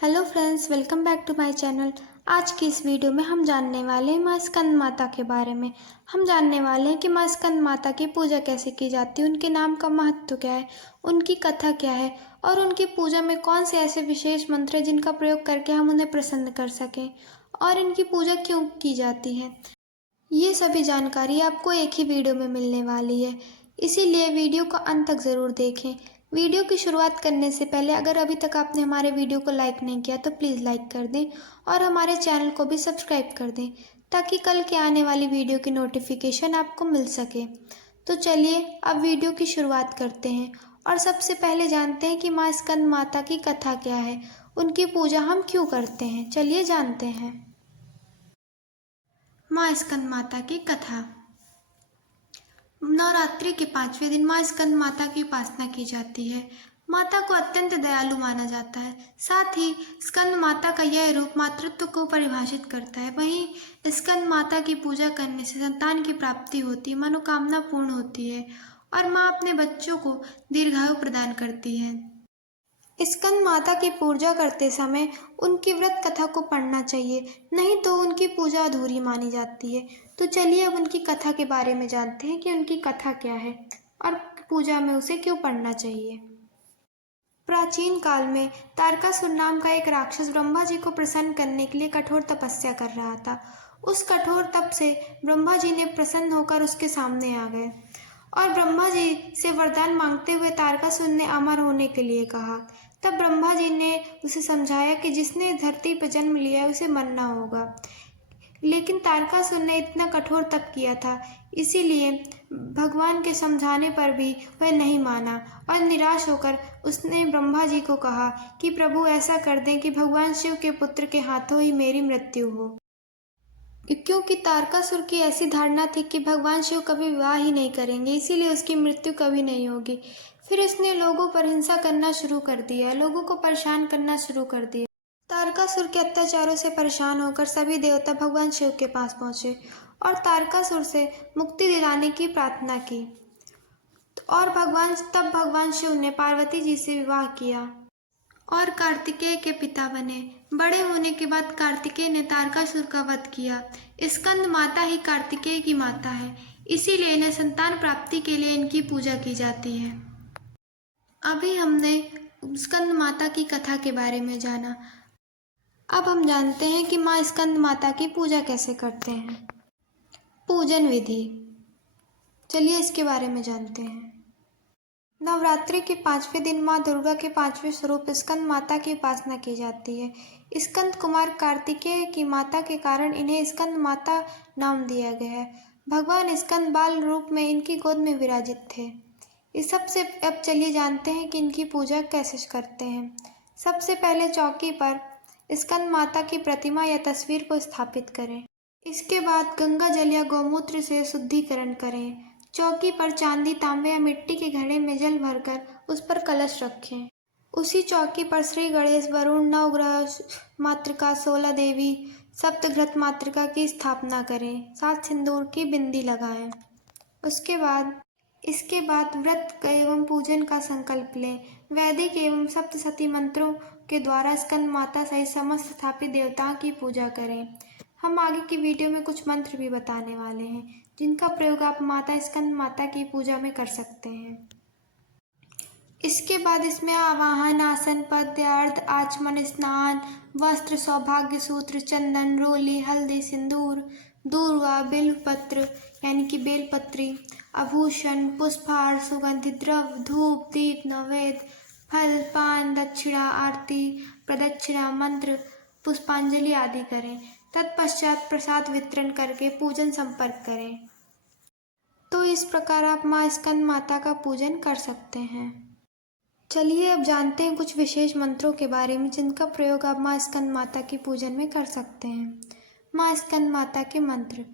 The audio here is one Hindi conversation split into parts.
Hello friends, welcome back to my channel. आज की इस वीडियो में हम जानने वाले हैं माँ स्कंद माता के बारे में। हम जानने वाले हैं कि माँ स्कंद माता की पूजा कैसे की जाती है, उनके नाम का महत्व क्या है, उनकी कथा क्या है और उनकी पूजा में कौन से ऐसे विशेष मंत्र हैं जिनका प्रयोग करके हम उन्हें प्रसन्न कर सकें और इनकी पूजा क्यों की जाती है। ये सभी जानकारी आपको एक ही वीडियो में मिलने वाली है, इसीलिए वीडियो को अंत तक ज़रूर देखें। वीडियो की शुरुआत करने से पहले अगर अभी तक आपने हमारे वीडियो को लाइक नहीं किया तो प्लीज़ लाइक कर दें और हमारे चैनल को भी सब्सक्राइब कर दें ताकि कल के आने वाली वीडियो की नोटिफिकेशन आपको मिल सके। तो चलिए अब वीडियो की शुरुआत करते हैं और सबसे पहले जानते हैं कि माँ स्कंद माता की कथा क्या है, उनकी पूजा हम क्यों करते हैं। चलिए जानते हैं। माँ स्कंद माता की कथा। नवरात्रि के 5वें दिन माँ स्कंद माता की उपासना की जाती है। माता को अत्यंत दयालु माना जाता है। साथ ही स्कंद माता का यह रूप मातृत्व को परिभाषित करता है। वहीं स्कंद माता की पूजा करने से संतान की प्राप्ति होती है, मनोकामना पूर्ण होती है और माँ अपने बच्चों को दीर्घायु प्रदान करती है। स्कंद माता की पूजा करते समय उनकी व्रत कथा को पढ़ना चाहिए, नहीं तो उनकी पूजा अधूरी मानी जाती है। तो चलिए अब उनकी कथा के बारे में जानते हैं कि उनकी कथा क्या है और पूजा में उसे क्यों पढ़ना चाहिए। प्राचीन काल में तारकासुर नाम का एक राक्षस ब्रह्मा जी को प्रसन्न करने के लिए कठोर तपस्या कर रहा था। उस कठोर तप से ब्रह्मा जी ने प्रसन्न होकर उसके सामने आ गए और ब्रह्मा जी से वरदान मांगते हुए तारकासुर ने अमर होने के लिए कहा। तब ब्रह्मा जी ने उसे समझाया कि जिसने धरती पर जन्म लिया है उसे मरना होगा, लेकिन तारकासुर ने इतना कठोर तप किया था, इसीलिए भगवान के समझाने पर भी वह नहीं माना और निराश होकर उसने ब्रह्मा जी को कहा कि प्रभु ऐसा कर दें कि भगवान शिव के पुत्र के हाथों ही मेरी मृत्यु हो, क्योंकि तारकासुर की ऐसी धारणा थी कि भगवान शिव कभी विवाह ही नहीं करेंगे, इसीलिए उसकी मृत्यु कभी नहीं होगी। फिर उसने लोगों पर हिंसा करना शुरू कर दिया, लोगों को परेशान करना शुरू कर दिया। तारकासुर के अत्याचारों से परेशान होकर सभी देवता भगवान शिव के पास पहुंचे और तारकासुर से मुक्ति दिलाने की प्रार्थना की और भगवान शिव ने पार्वती जी से विवाह किया और कार्तिकेय के पिता बने। बड़े होने के बाद कार्तिकेय ने तारकासुर का वध किया। स्कंद माता ही कार्तिकेय की माता है, इसीलिए इन्हें संतान प्राप्ति के लिए इनकी पूजा की जाती है। अभी हमने स्कंद माता की कथा के बारे में जाना। अब हम जानते हैं कि माँ स्कंद माता की पूजा कैसे करते हैं। पूजन विधि, चलिए इसके बारे में जानते हैं। नवरात्रि के 5वें दिन माँ दुर्गा के 5वें स्वरूप स्कंद माता की उपासना की जाती है। स्कंद कुमार कार्तिकेय की माता के कारण इन्हें स्कंद माता नाम दिया गया है। भगवान स्कंद बाल रूप में इनकी गोद में विराजित थे। इस सबसे अब चलिए जानते हैं कि इनकी पूजा कैसे करते हैं। सबसे पहले चौकी पर स्कंद माता की प्रतिमा या तस्वीर को स्थापित करें। इसके बाद गंगा जल या गौमूत्र से शुद्धिकरण करें। चौकी पर चांदी, तांबे या मिट्टी के घड़े में जल भरकर उस पर कलश रखें। उसी चौकी पर श्री गणेश, वरुण, नवग्रह मातृका, 16 देवी, सप्तघृत मातृका की स्थापना करें। साथ सिंदूर की बिंदी लगाएं। इसके बाद व्रत एवं पूजन का संकल्प लें। वैदिक एवं सप्तशती मंत्रों के द्वारा स्कंद माता सहित समस्त स्थापित देवताओं की पूजा करें। हम आगे की वीडियो में कुछ मंत्र भी बताने वाले हैं जिनका प्रयोग आप माता स्कंद माता की पूजा में कर सकते हैं। इसके बाद इसमें आवाहन, आसन, पद्य, अर्घ, आचमन, स्नान, वस्त्र, सौभाग्य सूत्र, चंदन, रोली, हल्दी, सिंदूर, दूर्वा, बेलपत्र यानी कि बेलपत्री, आभूषण, पुष्पहार, सुगंधित द्रव्य, धूप, दीप, नैवेद्य, फल, पान, दक्षिणा, आरती, प्रदक्षिणा, मंत्र, पुष्पांजलि आदि करें। तत्पश्चात प्रसाद वितरण करके पूजन संपर्क करें। तो इस प्रकार आप माँ स्कंद माता का पूजन कर सकते हैं। चलिए अब जानते हैं कुछ विशेष मंत्रों के बारे में जिनका प्रयोग आप माँ स्कंद माता की पूजन में कर सकते हैं। माँ स्कंद माता के मंत्र।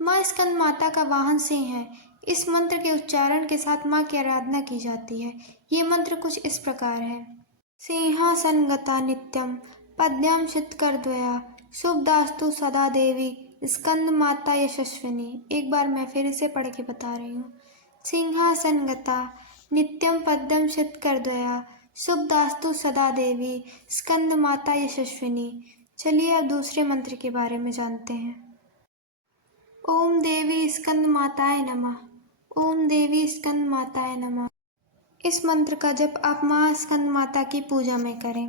माँ स्कंद माता का वाहन सिंह है। इस मंत्र के उच्चारण के साथ माँ की आराधना की जाती है। ये मंत्र कुछ इस प्रकार है। सिंहासनगता नित्यम पद्याम शितकरद्वया शुभदास्तु सदा देवी स्कंद माता यशस्विनी। एक बार मैं फिर इसे पढ़ के बता रही हूँ। सिंहासनगता नित्यम पद्यम शितकरद्वया शुभदास्तु सदा देवी स्कंद माता यशस्विनी। चलिए अब दूसरे मंत्र के बारे में जानते हैं। ओम देवी स्कंद माताय नमः। ओम देवी स्कंद माताय नमः। इस मंत्र का जप आप माँ स्कंद माता की पूजा में करें।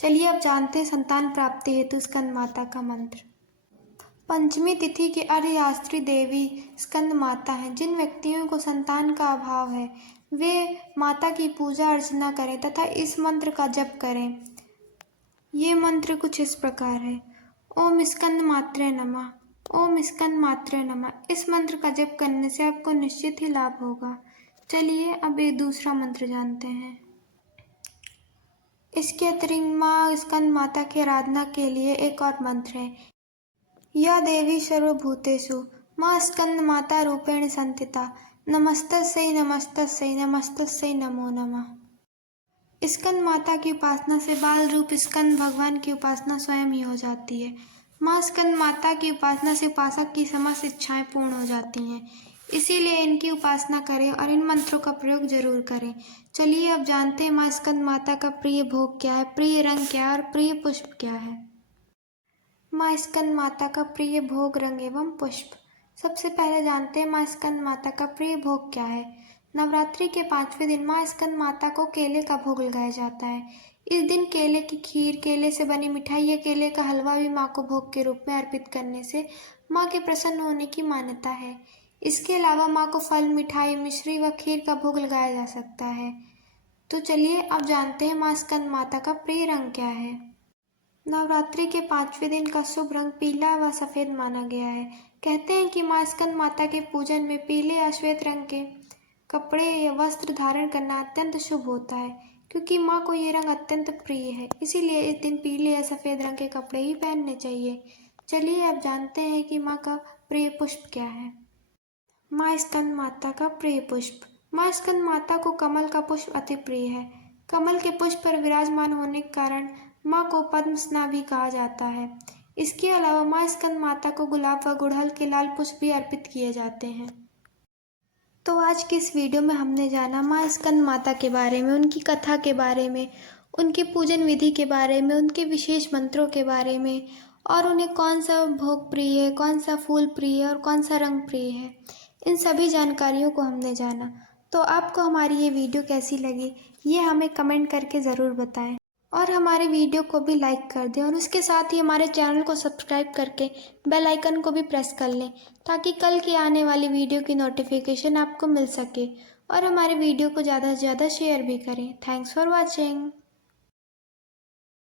चलिए अब जानते हैं संतान प्राप्ति हेतु स्कंद माता का मंत्र। पंचमी तिथि के अर्धयात्री देवी स्कंद माता हैं। जिन व्यक्तियों को संतान का अभाव है वे माता की पूजा अर्चना करें तथा इस मंत्र का जप करें। ये मंत्र कुछ इस प्रकार है। ओम स्कंद मात्रे नमः। ओम स्कंद मात्रे नमः। इस मंत्र का जप करने से आपको निश्चित ही लाभ होगा। चलिए अब एक दूसरा मंत्र जानते हैं। इसके अतिरिक्त माँ स्कंद माता की आराधना के लिए एक और मंत्र है। या देवी सर्वभूतेषु माँ स्कंद माता रूपेण संस्थिता नमस्तस्यै नमस्तस्यै नमस्तस्यै नमो नमः। स्कंद माता की उपासना से बाल रूप स्कंद भगवान की उपासना स्वयं ही हो जाती है। माँ स्कंद माता की उपासना से उपासक की समस्त इच्छाएं पूर्ण हो जाती हैं। इसीलिए इनकी उपासना करें और इन मंत्रों का प्रयोग जरूर करें। चलिए अब जानते हैं माँ स्कंद माता का प्रिय भोग क्या है, प्रिय रंग क्या है और प्रिय पुष्प क्या है। माँ स्कंद माता का प्रिय भोग, रंग एवं पुष्प। सबसे पहले जानते हैं माँ स्कंद माता का प्रिय भोग क्या है। नवरात्रि के 5वें दिन माँ स्कंद माता को केले का भोग लगाया जाता है। इस दिन केले की खीर, केले से बनी मिठाई या केले का हलवा भी माँ को भोग के रूप में अर्पित करने से माँ के प्रसन्न होने की मान्यता है। इसके अलावा माँ को फल, मिठाई, मिश्री व खीर का भोग लगाया जा सकता है। तो चलिए अब जानते हैं माँ स्कंद माता का प्रिय रंग क्या है। नवरात्रि के 5वें दिन का शुभ रंग पीला व सफ़ेद माना गया है। कहते हैं कि माँ स्कंद माता के पूजन में पीले या श्वेत रंग के कपड़े या वस्त्र धारण करना अत्यंत शुभ होता है, क्योंकि माँ को ये रंग अत्यंत प्रिय है। इसीलिए इस दिन पीले या सफ़ेद रंग के कपड़े ही पहनने चाहिए। चलिए अब जानते हैं कि माँ का प्रिय पुष्प क्या है। माँ स्कंद माता का प्रिय पुष्प। माँ स्कंद माता को कमल का पुष्प अति प्रिय है। कमल के पुष्प पर विराजमान होने के कारण माँ को पद्मसना भी कहा जाता है। इसके अलावा माँ स्कंद माता को गुलाब व गुड़हल के लाल पुष्प भी अर्पित किए जाते हैं। तो आज की इस वीडियो में हमने जाना माँ स्कंद माता के बारे में, उनकी कथा के बारे में, उनके पूजन विधि के बारे में, उनके विशेष मंत्रों के बारे में और उन्हें कौन सा भोग प्रिय है, कौन सा फूल प्रिय है और कौन सा रंग प्रिय है। इन सभी जानकारियों को हमने जाना। तो आपको हमारी ये वीडियो कैसी लगी ये हमें कमेंट करके ज़रूर बताएं और हमारे वीडियो को भी लाइक कर दें और उसके साथ ही हमारे चैनल को सब्सक्राइब करके बेल आइकन को भी प्रेस कर लें, ताकि कल की आने वाली वीडियो की नोटिफिकेशन आपको मिल सके। और हमारे वीडियो को ज़्यादा से ज़्यादा शेयर भी करें। Thanks for watching.